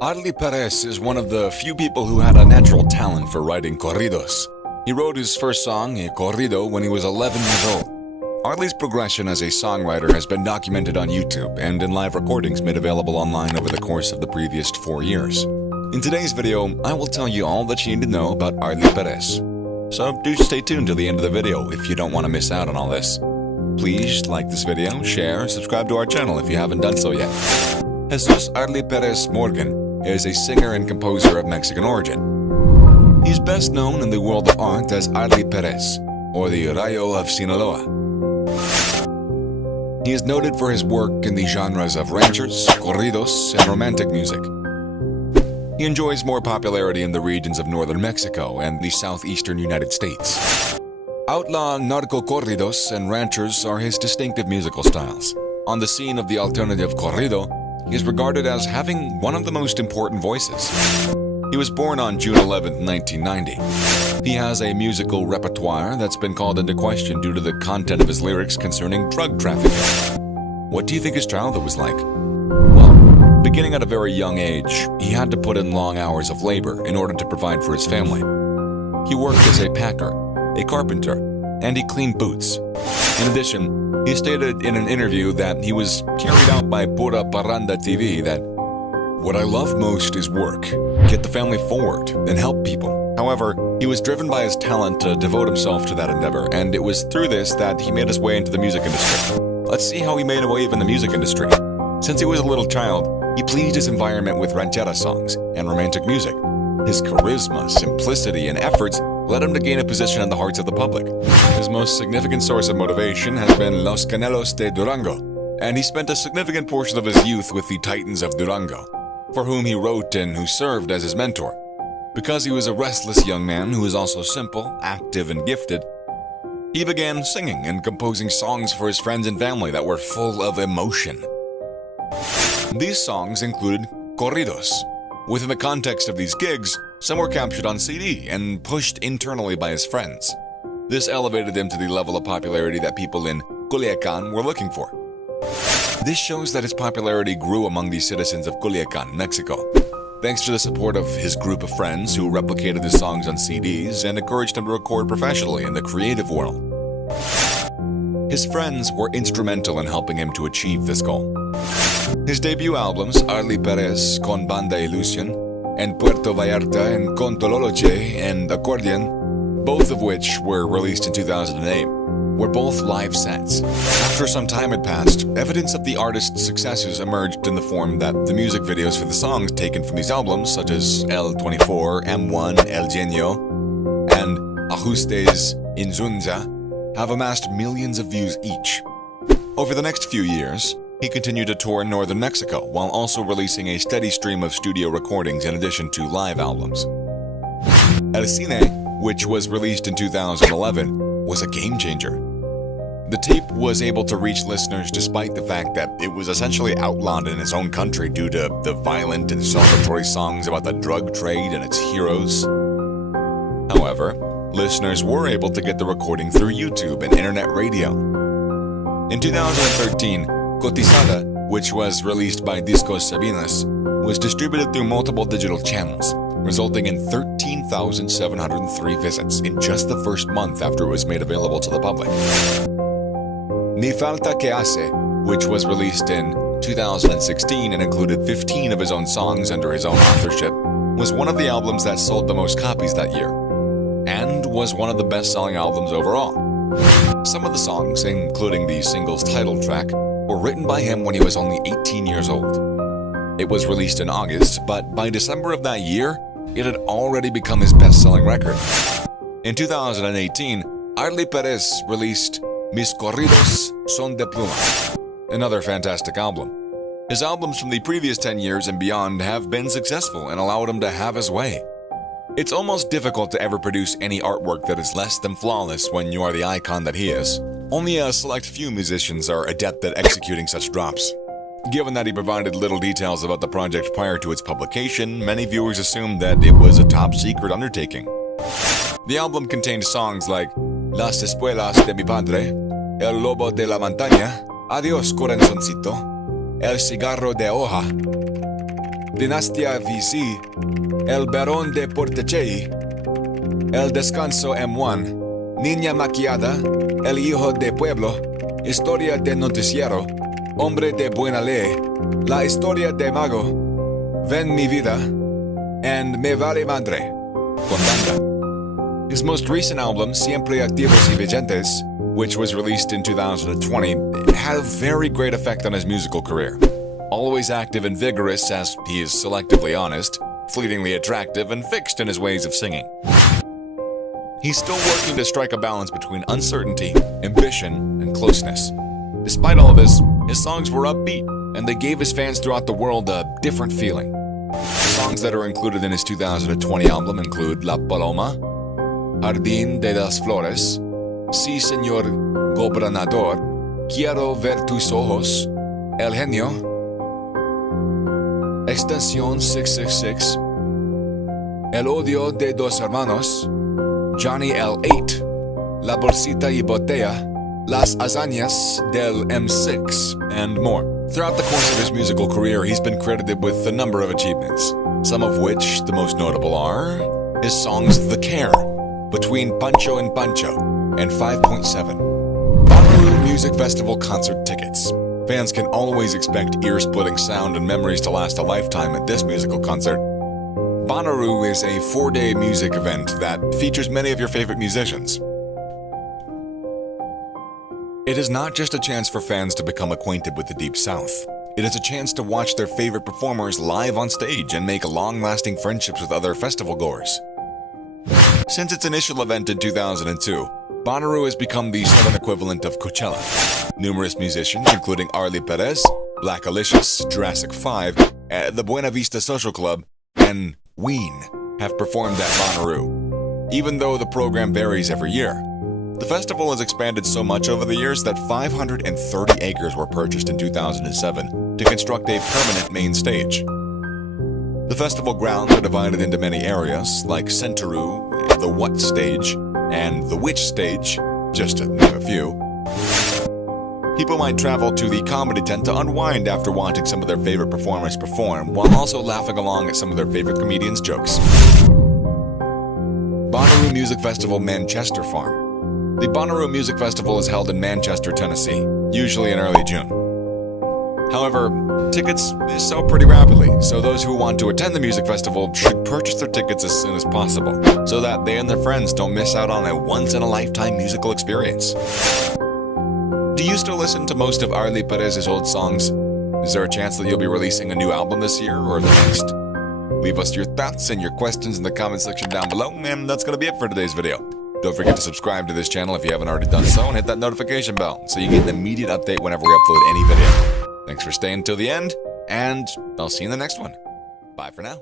Arley Perez is one of the few people who had a natural talent for writing corridos. He wrote his first song, a corrido, when he was 11 years old. Arley's progression as a songwriter has been documented on YouTube and in live recordings made available online over the course of the previous 4 years. In today's video, I will tell you all that you need to know about Arley Perez. So do stay tuned to the end of the video if you don't want to miss out on all this. Please like this video, share, subscribe to our channel if you haven't done so yet. Jesus Arley Perez Morgan is a singer and composer of Mexican origin. He's best known in the world of art as Arley Pérez, or the Rayo of Sinaloa. He is noted for his work in the genres of ranchers, corridos, and romantic music. He enjoys more popularity in the regions of northern Mexico and the southeastern United States. Outlaw narcocorridos and ranchers are his distinctive musical styles. On the scene of the alternative corrido, he is regarded as having one of the most important voices. He was born on June 11, 1990. He has a musical repertoire that's been called into question due to the content of his lyrics concerning drug trafficking. What do you think his childhood was like? Well, beginning at a very young age, he had to put in long hours of labor in order to provide for his family. He worked as a packer, a carpenter, and he cleaned boots. In addition, he stated in an interview that he was carried out by Pura Parranda TV that, "What I love most is work, get the family forward, and help people." However, he was driven by his talent to devote himself to that endeavor, and it was through this that he made his way into the music industry. Let's see how he made a wave in the music industry. Since he was a little child, he pleased his environment with ranchera songs and romantic music. His charisma, simplicity, and efforts led him to gain a position in the hearts of the public. His most significant source of motivation has been Los Canelos de Durango, and he spent a significant portion of his youth with the Titans of Durango, for whom he wrote and who served as his mentor. Because he was a restless young man who was also simple, active, and gifted, he began singing and composing songs for his friends and family that were full of emotion. These songs included corridos. Within the context of these gigs, some were captured on CD and pushed internally by his friends. This elevated him to the level of popularity that people in Culiacan were looking for. This shows that his popularity grew among the citizens of Culiacan, Mexico, thanks to the support of his group of friends who replicated his songs on CDs and encouraged him to record professionally in the creative world. His friends were instrumental in helping him to achieve this goal. His debut albums, Arley Perez con Banda Ilusión and Puerto Vallarta and Con Tololoche and Accordion, both of which were released in 2008, were both live sets. After some time had passed, evidence of the artist's successes emerged in the form that the music videos for the songs taken from these albums, such as El 24, M1, El Genio, and Ajustes Inzunza, have amassed millions of views each. Over the next few years, he continued to tour in northern Mexico while also releasing a steady stream of studio recordings in addition to live albums. El Cine, which was released in 2011, was a game changer. The tape was able to reach listeners despite the fact that it was essentially outlawed in his own country due to the violent and celebratory songs about the drug trade and its heroes. However, listeners were able to get the recording through YouTube and internet radio. In 2013, Cotizada, which was released by Discos Sabinas, was distributed through multiple digital channels, resulting in 13,703 visits in just the first month after it was made available to the public. Ni Falta Que Hace, which was released in 2016 and included 15 of his own songs under his own authorship, was one of the albums that sold the most copies that year, and was one of the best-selling albums overall. Some of the songs, including the single's title track, were written by him when he was only 18 years old. It was released in August, but by December of that year, it had already become his best-selling record. In 2018, Arley Perez released Mis Corridos Son de Pluma, another fantastic album. His albums from the previous 10 years and beyond have been successful and allowed him to have his way. It's almost difficult to ever produce any artwork that is less than flawless when you are the icon that he is. Only a select few musicians are adept at executing such drops. Given that he provided little details about the project prior to its publication, many viewers assumed that it was a top-secret undertaking. The album contained songs like Las Espuelas de mi Padre, El Lobo de la Montaña, Adiós Corazoncito, El Cigarro de Hoja, Dinastia VC, El Barón de Portechey, El Descanso M1, Niña Maquillada, El Hijo de Pueblo, Historia de Noticiero, Hombre de Buena Ley, La Historia de Mago, Ven Mi Vida, and Me Vale Madre, con banda. His most recent album, Siempre Activos y Vigentes, which was released in 2020, had a very great effect on his musical career. Always active and vigorous as he is selectively honest, fleetingly attractive, and fixed in his ways of singing. He's still working to strike a balance between uncertainty, ambition, and closeness. Despite all of this, his songs were upbeat, and they gave his fans throughout the world a different feeling. Songs that are included in his 2020 album include La Paloma, Jardín de las Flores, Sí Señor Gobernador, Quiero Ver Tus Ojos, El Genio, Extensión 666, El Odio de Dos Hermanos, Johnny L8, La Bolsita y Botella, Las Hazañas del M6, and more. Throughout the course of his musical career, he's been credited with a number of achievements, some of which the most notable are his songs The Care, Between Pancho and Pancho, and 5.7. Bonnaroo Music Festival concert tickets. Fans can always expect ear-splitting sound and memories to last a lifetime at this musical concert. Bonnaroo is a 4-day music event that features many of your favorite musicians. It is not just a chance for fans to become acquainted with the Deep South. It is a chance to watch their favorite performers live on stage and make long-lasting friendships with other festival goers. Since its initial event in 2002, Bonnaroo has become the southern equivalent of Coachella. Numerous musicians, including Arley Pérez, Black Alicious, Jurassic 5, the Buena Vista Social Club, and Ween, have performed at Bonnaroo. Even though the program varies every year, the festival has expanded so much over the years that 530 acres were purchased in 2007 to construct a permanent main stage. The festival grounds are divided into many areas, like Centeroo, the What Stage, and the Which Stage, just to name a few. People might travel to the comedy tent to unwind after watching some of their favorite performers perform, while also laughing along at some of their favorite comedians' jokes. Bonnaroo Music Festival Manchester Farm. The Bonnaroo Music Festival is held in Manchester, Tennessee, usually in early June. However, tickets sell pretty rapidly, so those who want to attend the music festival should purchase their tickets as soon as possible, so that they and their friends don't miss out on a once-in-a-lifetime musical experience. Do you still listen to most of Arley Perez's old songs? Is there a chance that you'll be releasing a new album this year or the next? Leave us your thoughts and your questions in the comment section down below, and that's going to be it for today's video. Don't forget to subscribe to this channel if you haven't already done so, and hit that notification bell so you get an immediate update whenever we upload any video. Thanks for staying till the end, and I'll see you in the next one. Bye for now.